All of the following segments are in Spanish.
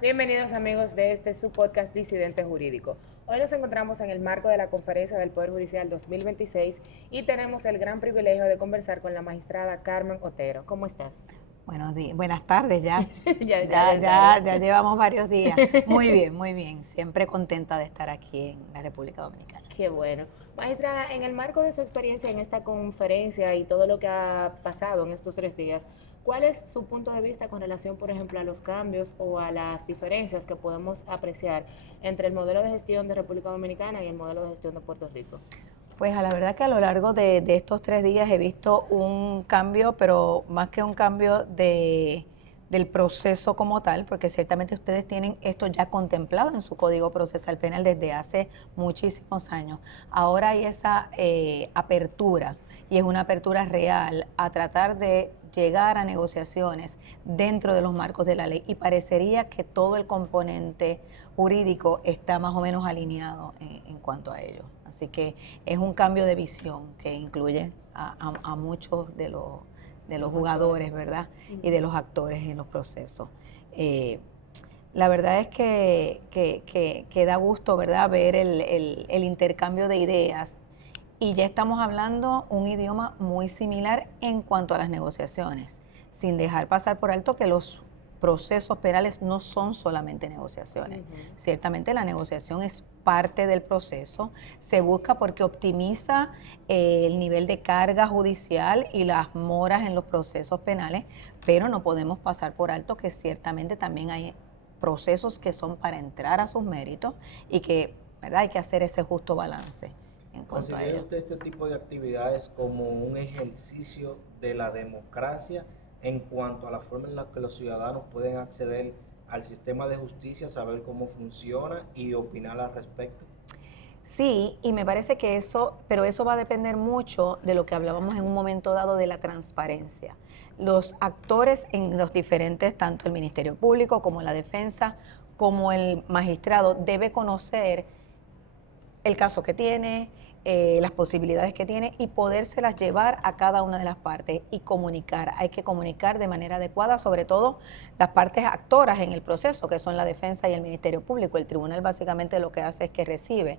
Bienvenidos amigos de su podcast Disidente Jurídico. Hoy nos encontramos en el marco de la Conferencia del Poder Judicial 2026 y tenemos el gran privilegio de conversar con la magistrada Carmen Otero. ¿Cómo estás? Buenos días, buenas tardes ya. Ya, Ya llevamos varios días. Muy bien, muy bien. Siempre contenta de estar aquí en la República Dominicana. Qué bueno. Magistrada, en el marco de su experiencia en esta conferencia y todo lo que ha pasado en estos 3 días, ¿cuál es su punto de vista con relación, por ejemplo, a los cambios o a las diferencias que podemos apreciar entre el modelo de gestión de República Dominicana y el modelo de gestión de Puerto Rico? Pues a la verdad que a lo largo de estos 3 días he visto un cambio, pero más que un cambio del proceso como tal, porque ciertamente ustedes tienen esto ya contemplado en su Código Procesal Penal desde hace muchísimos años. Ahora hay esa apertura, y es una apertura real a tratar de llegar a negociaciones dentro de los marcos de la ley, y parecería que todo el componente jurídico está más o menos alineado en cuanto a ello. Así que es un cambio de visión que incluye a muchos de los jugadores, ¿verdad? Y de los actores en los procesos. La verdad es que da gusto, ¿verdad?, ver el intercambio de ideas, y ya estamos hablando un idioma muy similar en cuanto a las negociaciones, sin dejar pasar por alto que los procesos penales no son solamente negociaciones. Ciertamente la negociación es parte del proceso, se busca porque optimiza el nivel de carga judicial y las moras en los procesos penales, pero no podemos pasar por alto que ciertamente también hay procesos que son para entrar a sus méritos y que, ¿verdad?, hay que hacer ese justo balance en cuanto a ello. ¿Considera usted este tipo de actividades como un ejercicio de la democracia en cuanto a la forma en la que los ciudadanos pueden acceder al sistema de justicia, saber cómo funciona y opinar al respecto? Sí, y me parece que pero eso va a depender mucho de lo que hablábamos en un momento dado de la transparencia. Los actores en los diferentes, tanto el Ministerio Público como la defensa, como el magistrado, debe conocer el caso que tiene, las posibilidades que tiene, y podérselas llevar a cada una de las partes y comunicar. Hay que comunicar de manera adecuada, sobre todo las partes actoras en el proceso, que son la defensa y el Ministerio Público. El tribunal básicamente lo que hace es que recibe,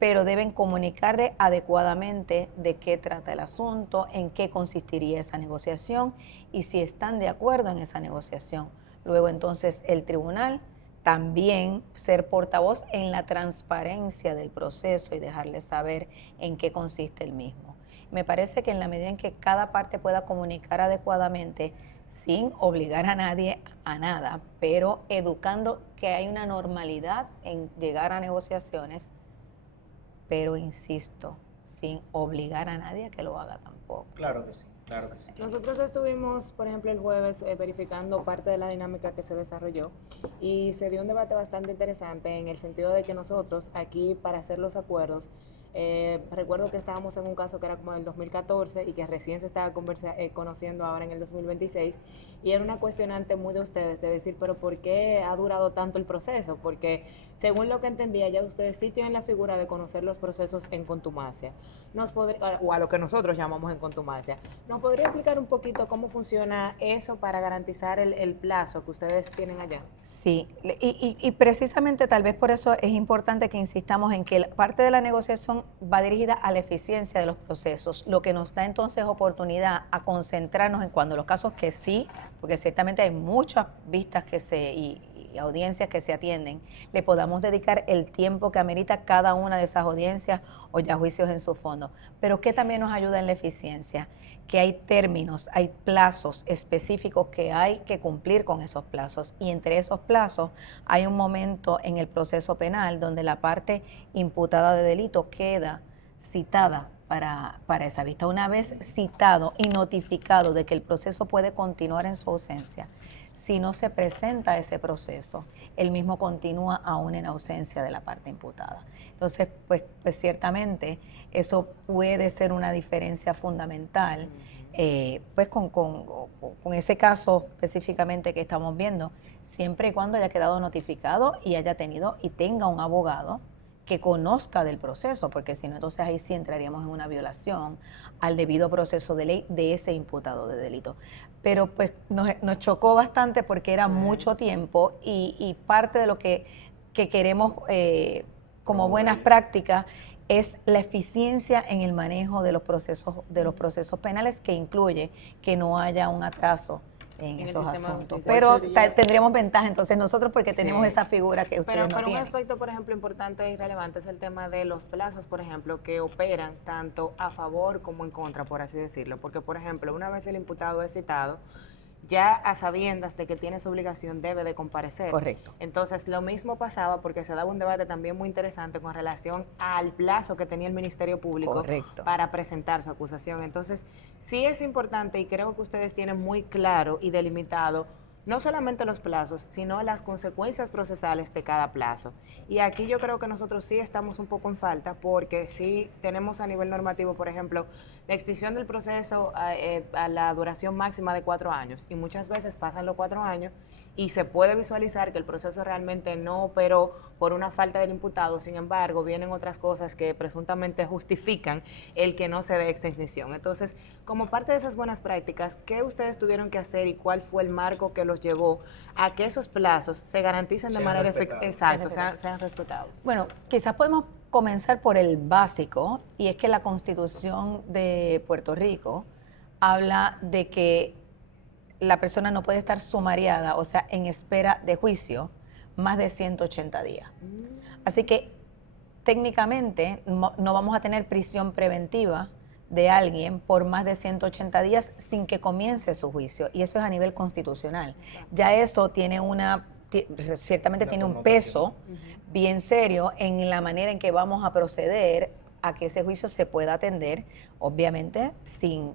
pero deben comunicarle adecuadamente de qué trata el asunto, en qué consistiría esa negociación y si están de acuerdo en esa negociación. Luego entonces el tribunal también ser portavoz en la transparencia del proceso y dejarles saber en qué consiste el mismo. Me parece que en la medida en que cada parte pueda comunicar adecuadamente, sin obligar a nadie a nada, pero educando que hay una normalidad en llegar a negociaciones, pero insisto, sin obligar a nadie a que lo haga tampoco. Claro que sí, claro que sí. Nosotros estuvimos, por ejemplo, el jueves verificando parte de la dinámica que se desarrolló y se dio un debate bastante interesante en el sentido de que nosotros aquí para hacer los acuerdos, recuerdo que estábamos en un caso que era como del 2014 y que recién se estaba conociendo ahora en el 2026, y era una cuestionante muy de ustedes de decir, pero ¿por qué ha durado tanto el proceso? Porque según lo que entendía, ya ustedes sí tienen la figura de conocer los procesos en contumacia, o a lo que nosotros llamamos en contumacia. ¿Nos podría explicar un poquito cómo funciona eso para garantizar el plazo que ustedes tienen allá? Sí, y precisamente tal vez por eso es importante que insistamos en que parte de la negociación va dirigida a la eficiencia de los procesos, lo que nos da entonces oportunidad a concentrarnos en cuando los casos que sí, porque ciertamente hay muchas vistas y audiencias que se atienden, le podamos dedicar el tiempo que amerita cada una de esas audiencias o ya juicios en su fondo. Pero ¿qué también nos ayuda en la eficiencia? Que hay términos, hay plazos específicos que hay que cumplir con esos plazos, y entre esos plazos hay un momento en el proceso penal donde la parte imputada de delito queda citada para esa vista. Una vez citado y notificado de que el proceso puede continuar en su ausencia, si no se presenta ese proceso, el mismo continúa aún en ausencia de la parte imputada. Entonces, pues ciertamente eso puede ser una diferencia fundamental, pues con ese caso específicamente que estamos viendo, siempre y cuando haya quedado notificado y haya tenido y tenga un abogado que conozca del proceso, porque si no, entonces ahí sí entraríamos en una violación al debido proceso de ley de ese imputado de delito. Pero pues nos chocó bastante porque era mucho tiempo y parte de lo que queremos como buenas prácticas es la eficiencia en el manejo de los procesos penales, que incluye que no haya un atraso en esos asuntos. Pero tendríamos ventaja entonces nosotros porque tenemos esa figura que ustedes no tienen. Pero un aspecto, por ejemplo, importante y relevante es el tema de los plazos, por ejemplo, que operan tanto a favor como en contra, por así decirlo. Porque, por ejemplo, una vez el imputado es citado, ya a sabiendas de que tiene su obligación debe de comparecer. Correcto. Entonces, lo mismo pasaba porque se daba un debate también muy interesante con relación al plazo que tenía el Ministerio Público Correcto. para presentar su acusación. Entonces, sí es importante y creo que ustedes tienen muy claro y delimitado no solamente los plazos, sino las consecuencias procesales de cada plazo. Y aquí yo creo que nosotros sí estamos un poco en falta porque sí tenemos a nivel normativo, por ejemplo, la extinción del proceso a la duración máxima de 4 años. Y muchas veces pasan los 4 años y se puede visualizar que el proceso realmente no operó por una falta del imputado. Sin embargo, vienen otras cosas que presuntamente justifican el que no se dé extensión. Entonces, como parte de esas buenas prácticas, ¿qué ustedes tuvieron que hacer y cuál fue el marco que los llevó a que esos plazos se garanticen de manera efectiva? Exacto, sean respetados. Bueno, quizás podemos comenzar por el básico, y es que la Constitución de Puerto Rico habla de que la persona no puede estar sumariada, o sea, en espera de juicio, más de 180 días. Así que técnicamente no vamos a tener prisión preventiva de alguien por más de 180 días sin que comience su juicio, y eso es a nivel constitucional. Ya eso tiene ciertamente tiene un peso bien serio en la manera en que vamos a proceder a que ese juicio se pueda atender, obviamente sin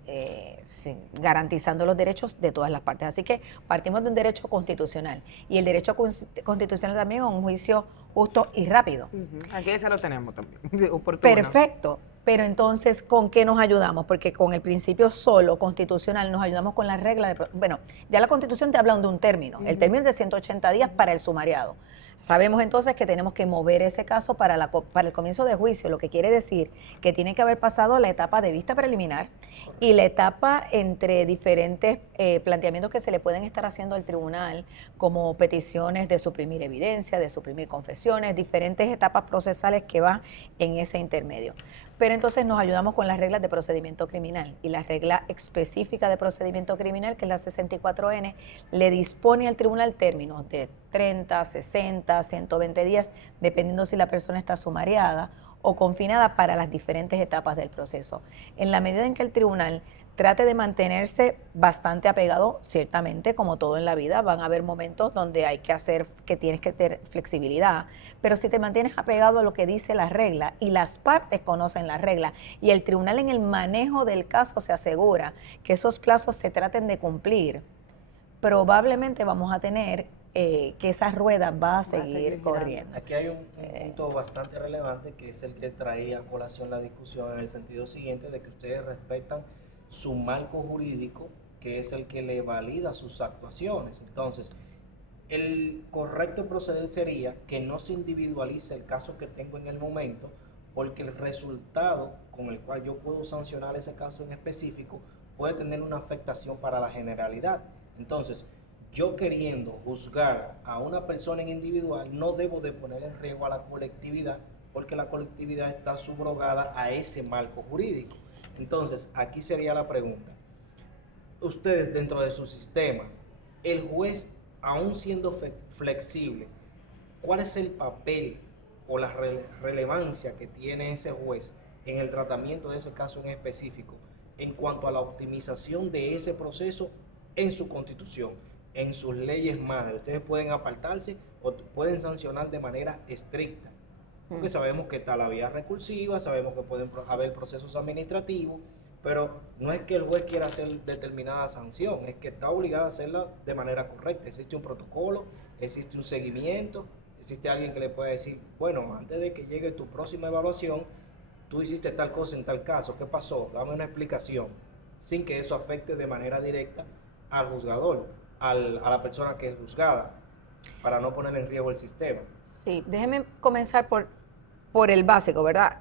garantizando los derechos de todas las partes. Así que partimos de un derecho constitucional, y el derecho constitucional también es un juicio justo y rápido. Aquí ese lo tenemos también, oportuno. Perfecto, pero entonces, ¿con qué nos ayudamos? Porque con el principio solo constitucional nos ayudamos con la regla bueno, ya la Constitución te habla de un término, el término es de 180 días para el sumariado. Sabemos entonces que tenemos que mover ese caso para el comienzo de juicio, lo que quiere decir que tiene que haber pasado la etapa de vista preliminar y la etapa entre diferentes planteamientos que se le pueden estar haciendo al tribunal, como peticiones de suprimir evidencia, de suprimir confesiones, diferentes etapas procesales que van en ese intermedio. Pero entonces nos ayudamos con las reglas de procedimiento criminal, y la regla específica de procedimiento criminal, que es la 64N, le dispone al tribunal términos de 30, 60, 120 días, dependiendo si la persona está sumariada o confinada para las diferentes etapas del proceso. En la medida en que el tribunal trate de mantenerse bastante apegado, ciertamente, como todo en la vida, van a haber momentos donde tienes que tener flexibilidad, pero si te mantienes apegado a lo que dice la regla y las partes conocen la regla y el tribunal en el manejo del caso se asegura que esos plazos se traten de cumplir, probablemente vamos a tener que esa rueda va a seguir corriendo. Aquí hay un punto bastante relevante, que es el que traía a colación la discusión, en el sentido siguiente de que ustedes respetan su marco jurídico, que es el que le valida sus actuaciones. Entonces, el correcto proceder sería que no se individualice el caso que tengo en el momento, porque el resultado con el cual yo puedo sancionar ese caso en específico puede tener una afectación para la generalidad. Entonces, yo queriendo juzgar a una persona en individual, no debo de poner en riesgo a la colectividad, porque la colectividad está subrogada a ese marco jurídico. Entonces, aquí sería la pregunta. Ustedes, dentro de su sistema, el juez, aún siendo flexible, ¿cuál es el papel o la relevancia que tiene ese juez en el tratamiento de ese caso en específico en cuanto a la optimización de ese proceso en su Constitución, en sus leyes madres? Ustedes pueden apartarse o pueden sancionar de manera estricta, porque sabemos que está la vía recursiva, sabemos que pueden haber procesos administrativos, pero no es que el juez quiera hacer determinada sanción, es que está obligado a hacerla de manera correcta. Existe un protocolo, existe un seguimiento, existe alguien que le puede decir, bueno, antes de que llegue tu próxima evaluación, tú hiciste tal cosa en tal caso, ¿qué pasó? Dame una explicación, sin que eso afecte de manera directa al juzgador, a la persona que es juzgada, para no poner en riesgo el sistema. Sí, déjeme comenzar por por el básico, ¿verdad?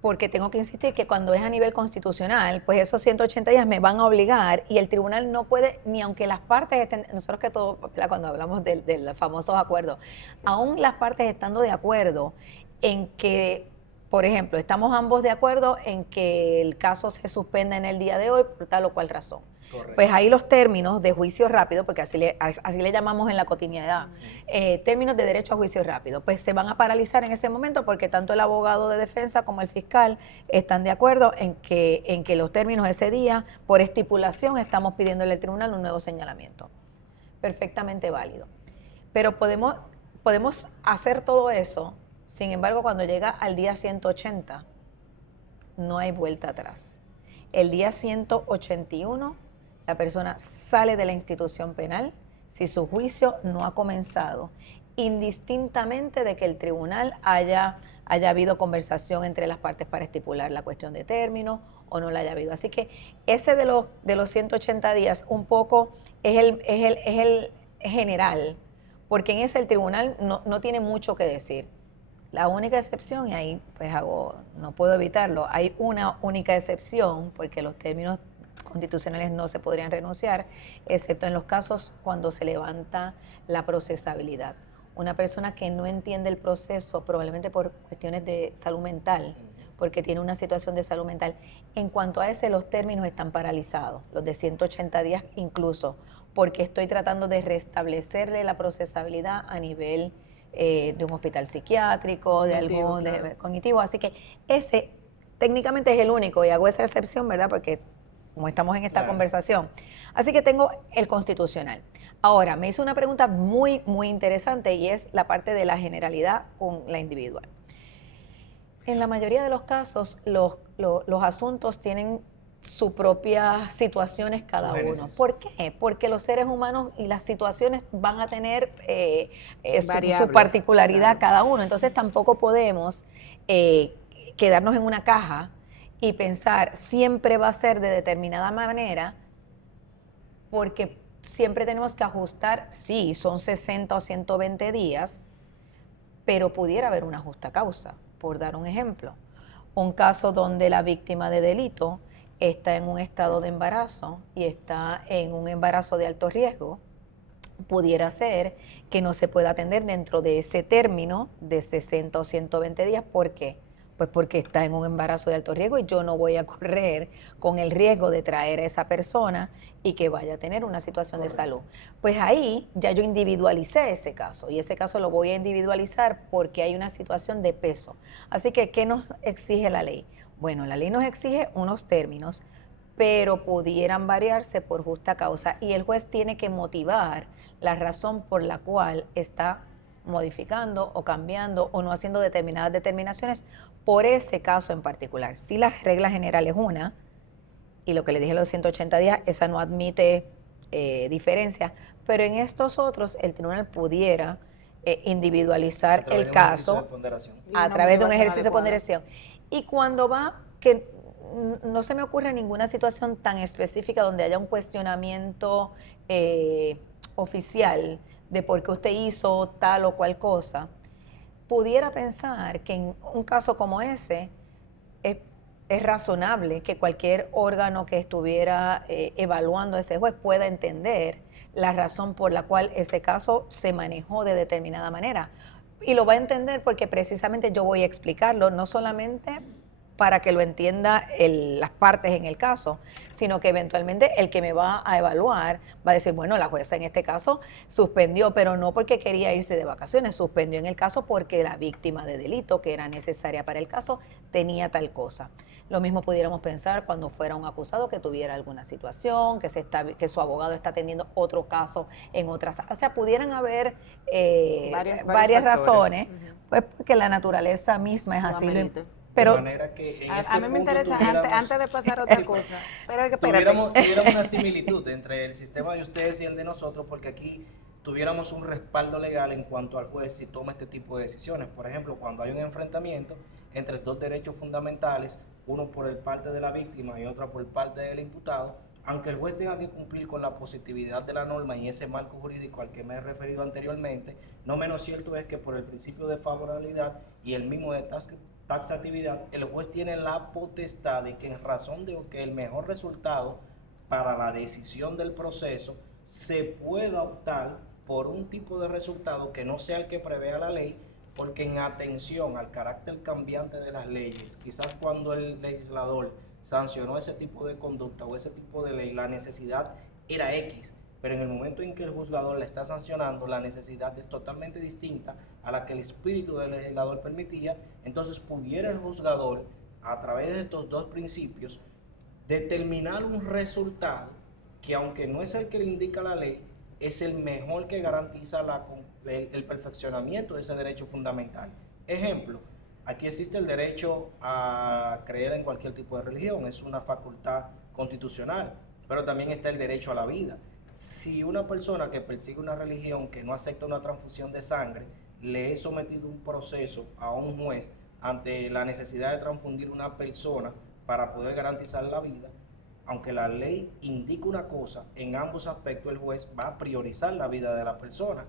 Porque tengo que insistir que cuando es a nivel constitucional, pues esos 180 días me van a obligar y el tribunal no puede, ni aunque las partes estén, nosotros que todo, ¿verdad? Cuando hablamos de los famosos acuerdos, aún las partes estando de acuerdo en que, por ejemplo, estamos ambos de acuerdo en que el caso se suspenda en el día de hoy por tal o cual razón. Correcto. Pues ahí los términos de juicio rápido, porque así le llamamos en la cotidianidad, términos de derecho a juicio rápido, pues se van a paralizar en ese momento porque tanto el abogado de defensa como el fiscal están de acuerdo en que los términos de ese día, por estipulación, estamos pidiéndole al tribunal un nuevo señalamiento. Perfectamente válido. Pero podemos hacer todo eso, sin embargo, cuando llega al día 180, no hay vuelta atrás. El día 181, la persona sale de la institución penal si su juicio no ha comenzado, indistintamente de que el tribunal haya habido conversación entre las partes para estipular la cuestión de término o no la haya habido. Así que ese de los 180 días un poco es el general, porque en ese el tribunal no tiene mucho que decir. La única excepción, y ahí pues no puedo evitarlo, hay una única excepción, porque los términos constitucionales no se podrían renunciar, excepto en los casos cuando se levanta la procesabilidad. Una persona que no entiende el proceso, probablemente por cuestiones de salud mental, porque tiene una situación de salud mental, en cuanto a ese los términos están paralizados, los de 180 días incluso, porque estoy tratando de restablecerle la procesabilidad a nivel de un hospital psiquiátrico, de algo cognitivo. Así que ese técnicamente es el único, y hago esa excepción, ¿verdad? Porque como estamos en esta conversación. Así que tengo el constitucional. Ahora, me hizo una pregunta muy, muy interesante y es la parte de la generalidad con la individual. En la mayoría de los casos, los asuntos tienen sus propias situaciones cada uno. ¿Por qué? Porque los seres humanos y las situaciones van a tener su particularidad cada uno. Entonces tampoco podemos quedarnos en una caja y pensar siempre va a ser de determinada manera, porque siempre tenemos que ajustar, sí, son 60 o 120 días, pero pudiera haber una justa causa. Por dar un ejemplo, un caso donde la víctima de delito está en un estado de embarazo y está en un embarazo de alto riesgo, pudiera ser que no se pueda atender dentro de ese término de 60 o 120 días. ¿Por qué? Pues porque está en un embarazo de alto riesgo y yo no voy a correr con el riesgo de traer a esa persona y que vaya a tener una situación de salud. Pues ahí ya yo individualicé ese caso y ese caso lo voy a individualizar porque hay una situación de peso. Así que, ¿qué nos exige la ley? Bueno, la ley nos exige unos términos, pero pudieran variarse por justa causa y el juez tiene que motivar la razón por la cual está modificando o cambiando o no haciendo determinadas determinaciones por ese caso en particular. Si la regla general es una, y lo que le dije los 180 días, esa no admite diferencia, pero en estos otros el tribunal pudiera individualizar el caso a través de un ejercicio de ponderación. Y cuando va, que no se me ocurre ninguna situación tan específica donde haya un cuestionamiento oficial de por qué usted hizo tal o cual cosa, pudiera pensar que en un caso como ese es razonable que cualquier órgano que estuviera evaluando a ese juez pueda entender la razón por la cual ese caso se manejó de determinada manera. Y lo va a entender porque precisamente yo voy a explicarlo, no solamente para que lo entienda las partes en el caso, sino que eventualmente el que me va a evaluar va a decir, bueno, la jueza en este caso suspendió, pero no porque quería irse de vacaciones, suspendió en el caso porque la víctima de delito que era necesaria para el caso tenía tal cosa. Lo mismo pudiéramos pensar cuando fuera un acusado que tuviera alguna situación, que su abogado está atendiendo otro caso en otras. O sea, pudieran haber varias razones, pues porque la naturaleza misma es así. Pero de manera que en a mí me interesa, antes de pasar a otra cosa, pero tuviéramos una similitud entre el sistema de ustedes y el de nosotros, porque aquí tuviéramos un respaldo legal en cuanto al juez si toma este tipo de decisiones. Por ejemplo, cuando hay un enfrentamiento entre dos derechos fundamentales, uno por el parte de la víctima y otro por parte del imputado, aunque el juez tenga que cumplir con la positividad de la norma y ese marco jurídico al que me he referido anteriormente, no menos cierto es que por el principio de favorabilidad y el mismo de taxatividad, el juez tiene la potestad de que en razón de que el mejor resultado para la decisión del proceso se pueda optar por un tipo de resultado que no sea el que prevea la ley, porque en atención al carácter cambiante de las leyes, quizás cuando el legislador sancionó ese tipo de conducta o ese tipo de ley, la necesidad era X, pero en el momento en que el juzgador la está sancionando, la necesidad es totalmente distinta a la que el espíritu del legislador permitía. Entonces pudiera el juzgador, a través de estos dos principios, determinar un resultado que, aunque no es el que le indica la ley, es el mejor que garantiza el perfeccionamiento de ese derecho fundamental. Ejemplo, aquí existe el derecho a creer en cualquier tipo de religión, es una facultad constitucional, pero también está el derecho a la vida. Si una persona que persigue una religión que no acepta una transfusión de sangre, le es sometido un proceso a un juez ante la necesidad de transfundir una persona para poder garantizar la vida, aunque la ley indica una cosa, en ambos aspectos el juez va a priorizar la vida de la persona.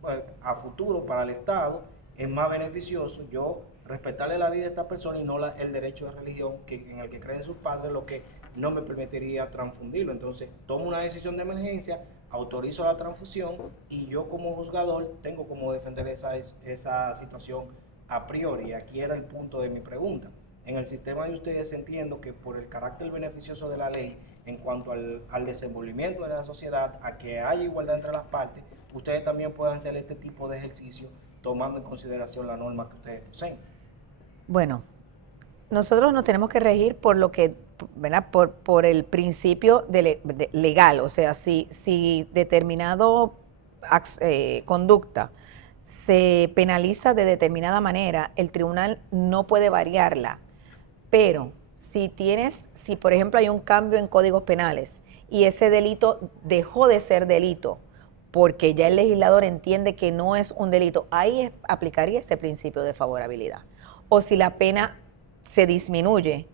Pues, a futuro para el Estado es más beneficioso yo respetarle la vida de esta persona y no el derecho de religión en el que creen sus padres, lo que no me permitiría transfundirlo. Entonces tomo una decisión de emergencia, autorizo la transfusión y yo como juzgador tengo como defender esa situación a priori. Aquí era el punto de mi pregunta. En el sistema de ustedes entiendo que por el carácter beneficioso de la ley en cuanto al desenvolvimiento de la sociedad, a que haya igualdad entre las partes, ustedes también puedan hacer este tipo de ejercicio tomando en consideración la norma que ustedes poseen. Bueno, nosotros nos tenemos que regir por lo que, ¿verdad? Por el principio legal, o sea, si determinado conducta se penaliza de determinada manera, el tribunal no puede variarla. Pero si por ejemplo hay un cambio en códigos penales y ese delito dejó de ser delito porque ya el legislador entiende que no es un delito, ahí aplicaría ese principio de favorabilidad. O si la pena se disminuye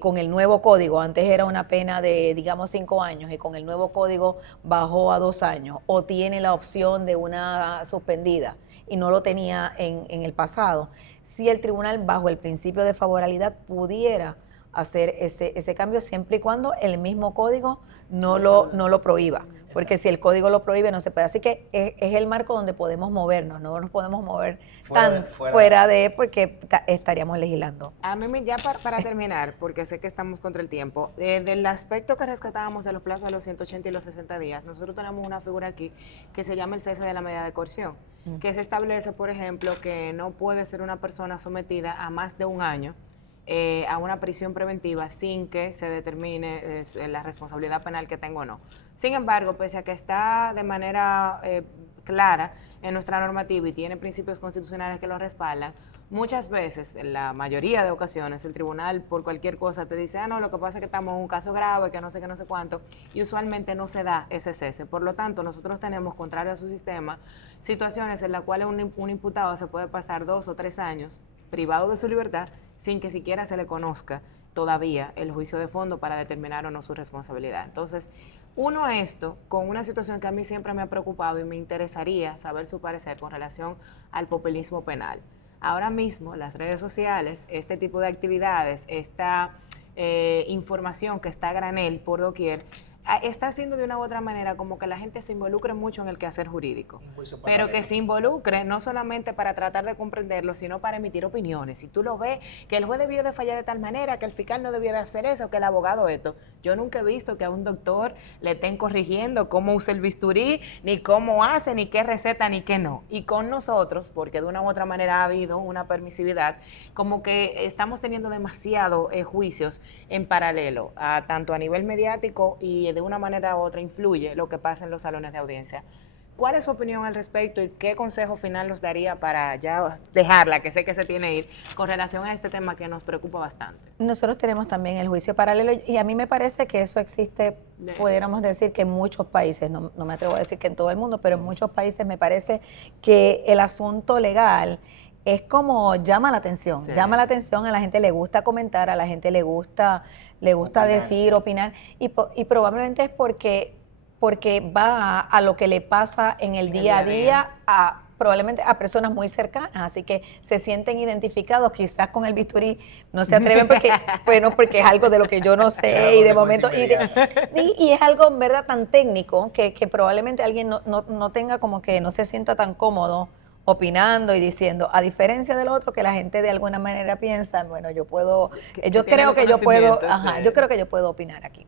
con el nuevo código, antes era una pena de, digamos, 5 años y con el nuevo código bajó a 2 años, o tiene la opción de una suspendida y no lo tenía en el pasado, si el tribunal bajo el principio de favorabilidad pudiera hacer ese cambio siempre y cuando el mismo código no lo prohíba. Porque si el código lo prohíbe no se puede. Así que es el marco donde podemos movernos, no nos podemos mover fuera de porque estaríamos legislando. A mí ya para terminar, porque sé que estamos contra el tiempo, del aspecto que rescatábamos de los plazos de los 180 y los 60 días, nosotros tenemos una figura aquí que se llama el cese de la medida de coerción, que se establece, por ejemplo, que no puede ser una persona sometida a más de 1 año a una prisión preventiva sin que se determine la responsabilidad penal que tenga o no. Sin embargo, pese a que está de manera clara en nuestra normativa y tiene principios constitucionales que lo respaldan, muchas veces, en la mayoría de ocasiones, el tribunal por cualquier cosa te dice, no, lo que pasa es que estamos en un caso grave, que no sé qué, no sé cuánto, y usualmente no se da ese cese. Por lo tanto, nosotros tenemos, contrario a su sistema, situaciones en las cuales un imputado se puede pasar 2 o 3 años privado de su libertad sin que siquiera se le conozca todavía el juicio de fondo para determinar o no su responsabilidad. Entonces, uno esto con una situación que a mí siempre me ha preocupado y me interesaría saber su parecer con relación al populismo penal. Ahora mismo, las redes sociales, este tipo de actividades, esta información que está a granel por doquier, está haciendo de una u otra manera como que la gente se involucre mucho en el quehacer jurídico, pero que se involucre no solamente para tratar de comprenderlo, sino para emitir opiniones. Si tú lo ves, que el juez debió de fallar de tal manera, que el fiscal no debió de hacer eso, que el abogado esto. Yo nunca he visto que a un doctor le estén corrigiendo cómo usa el bisturí, ni cómo hace, ni qué receta, ni qué no. Y con nosotros, porque de una u otra manera ha habido una permisividad, como que estamos teniendo demasiado juicios en paralelo, tanto a nivel mediático y de una manera u otra influye lo que pasa en los salones de audiencia. ¿Cuál es su opinión al respecto y qué consejo final nos daría para ya dejarla, que sé que se tiene que ir, con relación a este tema que nos preocupa bastante? Nosotros tenemos también el juicio paralelo y a mí me parece que eso existe, pudiéramos decir que en muchos países, no me atrevo a decir que en todo el mundo, pero en muchos países me parece que el asunto legal es como llama la atención, Sí. llama la atención, a la gente le gusta comentar, a la gente le gusta Opinar. decir, opinar, y probablemente es porque va a lo que le pasa en el día a día, probablemente a personas muy cercanas, así que se sienten identificados, quizás con el bisturí no se atreven porque, bueno, porque es algo de lo que yo no sé y de momento, y es algo, ¿verdad?, tan técnico que probablemente alguien no tenga como que no se sienta tan cómodo opinando y diciendo, a diferencia del otro que la gente de alguna manera piensa, bueno, yo puedo, yo creo que yo puedo, yo creo que yo puedo opinar aquí.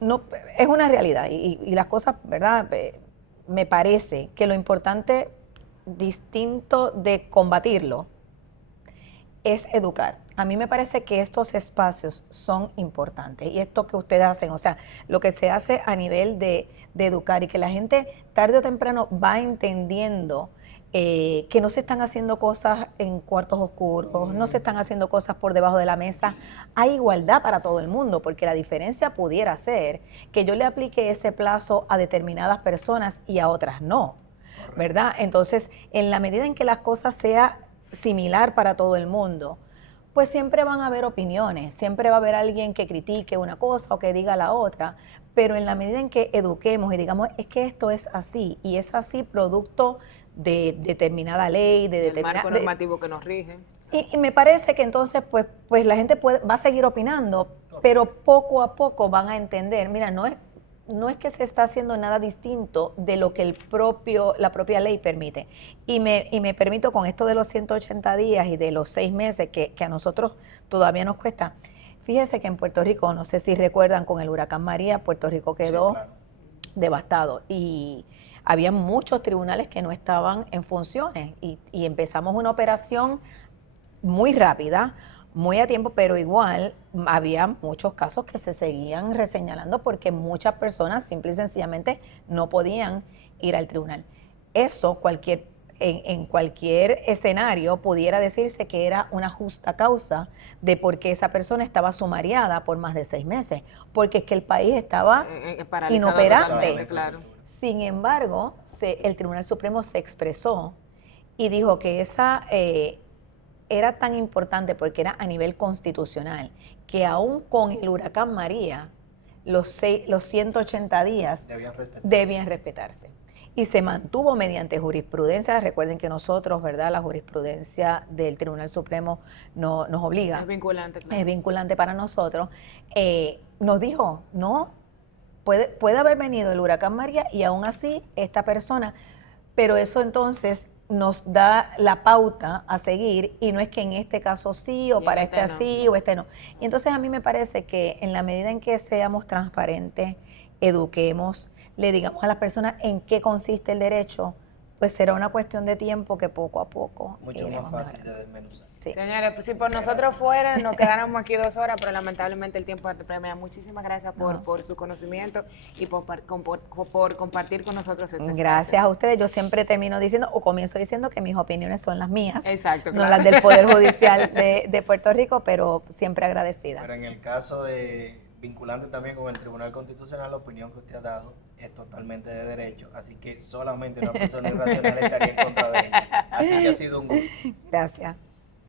No, es una realidad y las cosas, ¿verdad? Me parece que lo importante, distinto de combatirlo, es educar. A mí me parece que estos espacios son importantes y esto que ustedes hacen, o sea, lo que se hace a nivel de educar y que la gente tarde o temprano va entendiendo que no se están haciendo cosas en cuartos oscuros, no se están haciendo cosas por debajo de la mesa. Hay igualdad para todo el mundo, porque la diferencia pudiera ser que yo le aplique ese plazo a determinadas personas y a otras no, ¿verdad? Entonces, en la medida en que las cosas sean similar para todo el mundo, pues siempre van a haber opiniones, siempre va a haber alguien que critique una cosa o que diga la otra, pero en la medida en que eduquemos y digamos, es que esto es así, y es así producto de determinada ley, de determinado marco normativo que nos rige. Y me parece que entonces pues la gente va a seguir opinando, pero poco a poco van a entender, mira, no es que se está haciendo nada distinto de lo que la propia ley permite. Y me permito con esto de los 180 días y de los 6 meses que a nosotros todavía nos cuesta. Fíjese que en Puerto Rico, no sé si recuerdan, con el huracán María, Puerto Rico quedó devastado y había muchos tribunales que no estaban en funciones y empezamos una operación muy rápida, muy a tiempo, pero igual había muchos casos que se seguían reseñalando porque muchas personas simple y sencillamente no podían ir al tribunal. Eso en cualquier escenario pudiera decirse que era una justa causa de por qué esa persona estaba sumariada por más de 6 meses, porque es que el país estaba inoperante. Claro. Sin embargo, el Tribunal Supremo se expresó y dijo que esa era tan importante porque era a nivel constitucional, que aún con el huracán María, los 180 días debían respetarse. Y se mantuvo mediante jurisprudencia. Recuerden que nosotros, ¿verdad?, la jurisprudencia del Tribunal Supremo nos obliga. Es vinculante. Claro. Es vinculante para nosotros. Nos dijo, no, puede haber venido el huracán María y aún así esta persona, pero eso entonces nos da la pauta a seguir y no es que en este caso sí o para este así o este no. Y entonces a mí me parece que en la medida en que seamos transparentes, eduquemos, le digamos a las personas en qué consiste el derecho, pues será una cuestión de tiempo que poco a poco mucho más fácil de desmenuzar. Sí. Señores, pues si por nosotros fuera, nos quedáramos aquí 2 horas, pero lamentablemente el tiempo apremia. Muchísimas gracias por su conocimiento y por compartir con nosotros este Gracias espacio. a ustedes. Yo siempre termino diciendo o comienzo diciendo que mis opiniones son las mías, Exacto, no claro. las del Poder Judicial de Puerto Rico, pero siempre agradecida. Pero en el caso de vinculante también con el Tribunal Constitucional, la opinión que usted ha dado es totalmente de derecho, así que solamente una persona irracional estaría en contra de ella. Así que ha sido un gusto. Gracias.